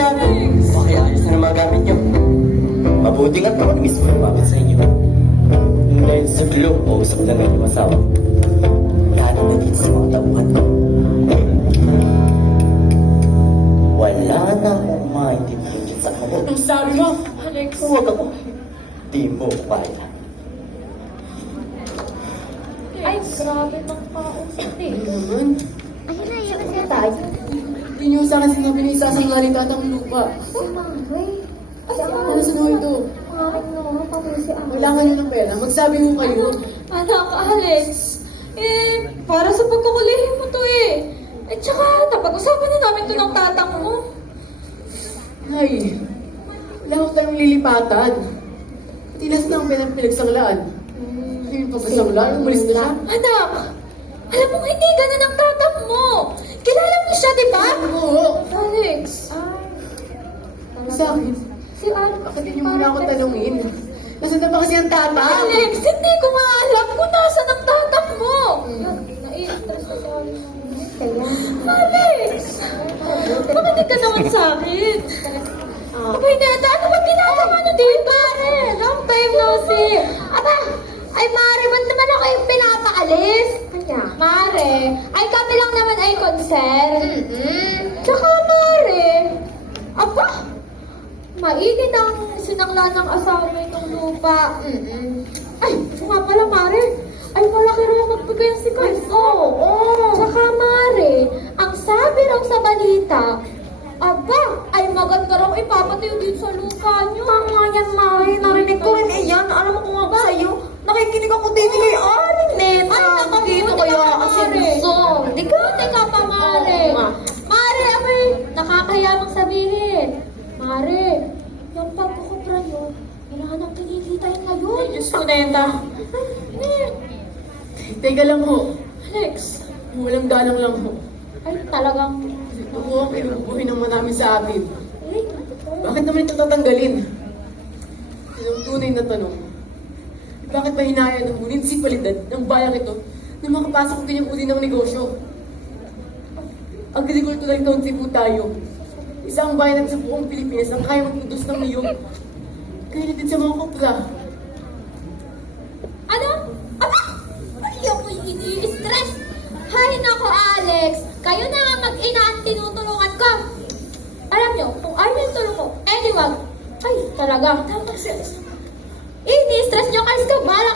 sinabi. Makiayos na mga gamit niyo. Mabuti nga't ako mismo lumapit sa inyo. Dahil sa gulo, mausap na ngayon yung asawa. Lalo na dito sa mga tauhan ko. Wala na akong maintindihan sa kanila. Anong sabi mo? Alex. Huwag ako. Di mo kaya. Ay, grabe ng kausap eh. Naman, Ayun na, yan na tayo. hindi niyo sa akin sinabi na isasanglalin ka ng lupa. Ano sa dulo ito? Kailangan niyo ng pera. Magsabi mo kayo. Anak, Alex. Para sa pagkukulihin mo to eh. At saka, napag-usapan na namin to ng tatang mo. Ay, wala akong tayong lilipatan. Tinas na ang pinagsanglaan. Hindi pa pasanglaan, umalis na siya. Anak, alam mo hindi ganun ang tatang mo. Kilala mo siya, di ba? Oo, Alex. sa akin. Si Alex. Bakit niyo muna ako tanungin? Nasaan na ba kasi ang tata? Alex, hindi ko nga alam kung nasa ng tatang mo. Nai-stress na sa akin. Alex! Bakit hindi ka naman sa akin? Abay, Neta, ano ba ginagawa na dito? Mare, long time no see. Aba, ay Mare, ba't naman ako yung pinapaalis? Kanya? Mare, ay kami lang naman ay concern. Tsaka Mare, aba, mainit ang sinangla ng asawa itong lupa. Ay, nga pala Mare, ay malaki rin ang magbigay si Carso. Tsaka Mare, ang sabi raw sa balita, aba, ay maganda raw ipapatayo din sa lupa niyo. Tama yan, Mare. Narinig ko rin yan. Alam mo kung nga ba sa'yo, nakikinig ako din kay Aling Neta. Ay, nakabuti kaya kasi gusto. Di ka pa, Mare. Mare, abay, nakakaya mong sabihin. Mare, yung pagkukupra niyo, kailangan ng kinikitayin ngayon. Diyos ko, Neta. Teka lang ho. Alex, Walang dalang lang ho. ay talagang... Ito ho ang pinubuhay ng marami sa atin. Bakit naman ito tatanggalin? Yun ang tunay na tanong. Bakit ba hinaya ng munisipalidad ng bayan ito na makapasok ang kanyang uri ng negosyo? Agricultural country po tayo. Isang bayan sa buong Pilipinas ang kaya mag-produce ng niyog. Kaya na din sa mga kopra. Ano? Aba! Ayoko ini-stress! Hay nako, Alex! Kayo na nga mag-ina ang tinutulungan ko! Alam nyo, kung ayaw yung tulong ko, wag. Ay, talaga. Ini-stress nyo kasi ka, bala